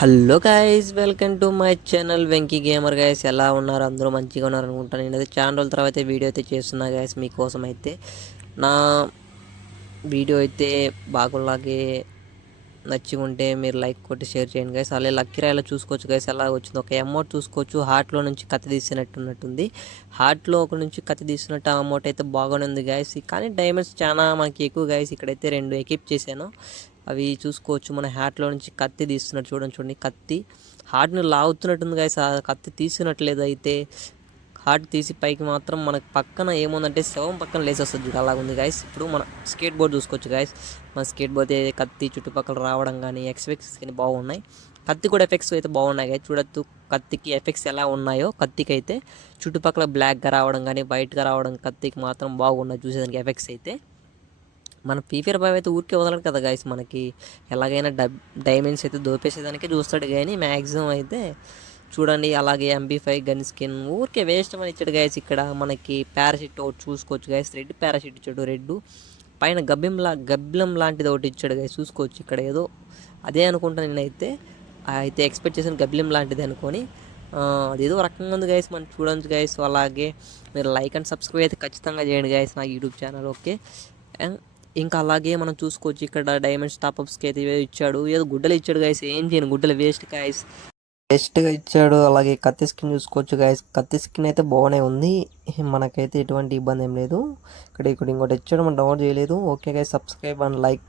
Hello guys welcome to my channel Venky gamer guys ఎలా ఉన్నారు? అందరూ మంచిగా ఉన్నారు అనుకుంటాను నేనైతే చాలా రోజుల తర్వాత అయితే వీడియో అయితే చేస్తున్నా గైస్ మీకోసం అయితే. నా వీడియో అయితే బాగులాగే నచ్చి ఉంటే మీరు లైక్ కొట్టి షేర్ చేయండి గైస్ అలాగే లక్కీ రాయలో చూసుకోవచ్చు గైస్ ఎలా వచ్చింది. ఒక అమౌంట్ చూసుకోవచ్చు. హార్ట్లో నుంచి కథ తీసినట్టు ఉన్నట్టుంది హార్ట్లో ఒక నుంచి కథ తీసినట్టు అమౌంట్ అయితే బాగానే ఉంది గైస్ కానీ డైమండ్స్ చాలా మనకి ఎక్కువ గైస్ ఇక్కడైతే రెండు ఎక్విప్ చేశాను. అవి చూసుకోవచ్చు. మన హ్యాట్లో నుంచి కత్తి తీస్తున్నట్టు చూడండి చూడండి కత్తి. హార్ట్ని లాగుతున్నట్టుంది గైస్ ఆ కత్తి తీసినట్లేదు అయితే. హార్ట్ తీసి పైకి మాత్రం మనకు పక్కన ఏముందంటే శవం పక్కన లేసి వస్తుంది. అలా ఉంది గాయస్ ఇప్పుడు మన స్కేట్ బోర్డ్ చూసుకోవచ్చు గాయస్ మన స్కేట్ బోర్డ్ అయితే కత్తి చుట్టుపక్కల రావడం కానీ ఎక్స్పెక్ట్స్ కానీ బాగున్నాయి. కత్తి కూడా ఎఫెక్ట్స్ అయితే బాగున్నాయి గైస్ చూడొచ్చు కత్తికి ఎఫెక్ట్స్ ఎలా ఉన్నాయో. కత్తికి అయితే చుట్టుపక్కల బ్లాక్గా రావడం కానీ వైట్గా రావడం కత్తికి మాత్రం బాగున్నాయి. చూసేదానికి ఎఫెక్ట్స్ అయితే. మన పీఫీఆర్ బాయ్ అయితే ఊరికే వదలడు కదా గాయస్ మనకి. ఎలాగైనా డబ్ డైమండ్స్ అయితే దోపేసేదానికి చూస్తాడు కానీ మ్యాక్సిమం అయితే చూడండి అలాగే ఎంబీ ఫైవ్ గన్ స్కిన్ ఊరికే వేస్ట్ అని ఇచ్చాడు గైస్ ఇక్కడ. మనకి పారాషూట్ ఒకటి చూసుకోవచ్చు గాయస్ రెడ్ పారాషూట్ ఇచ్చాడు రెడ్ పైన గబ్బింలా గబ్బిలం లాంటిది ఒకటి ఇచ్చాడు గాయస్ చూసుకోవచ్చు ఇక్కడ ఏదో. అదే అనుకుంటాను నేనైతే. అయితే ఎక్స్పెక్ట్ చేసిన గబ్బిలం లాంటిది అనుకొని. అదేదో రకంగా ఉంది గైస్ మనం చూడొచ్చు గైస్ అలాగే మీరు లైక్ అండ్ సబ్స్క్రైబ్ అయితే ఖచ్చితంగా చేయండి గైస్ నా యూట్యూబ్ ఛానల్ ఓకే అండ్ ఇంకా అలాగే మనం చూసుకోవచ్చు ఇక్కడ డైమండ్స్ టాప్అప్స్కి అయితే ఇచ్చాడు. ఏదో గుడ్డలు ఇచ్చాడు గాయస్ ఏం చేయను గుడ్డలు వేస్ట్ గాయస్ వేస్ట్గా ఇచ్చాడు. అలాగే కత్తి స్కిన్ చూసుకోవచ్చు గాయస్ కత్తి స్కిన్ అయితే బాగానే ఉంది. మనకైతే ఎటువంటి ఇబ్బంది ఏం లేదు. ఇక్కడ ఇక్కడ ఇంకోటి ఇచ్చాడు మనం డౌన్లోడ్ చేయలేదు. Okay guys subscribe and like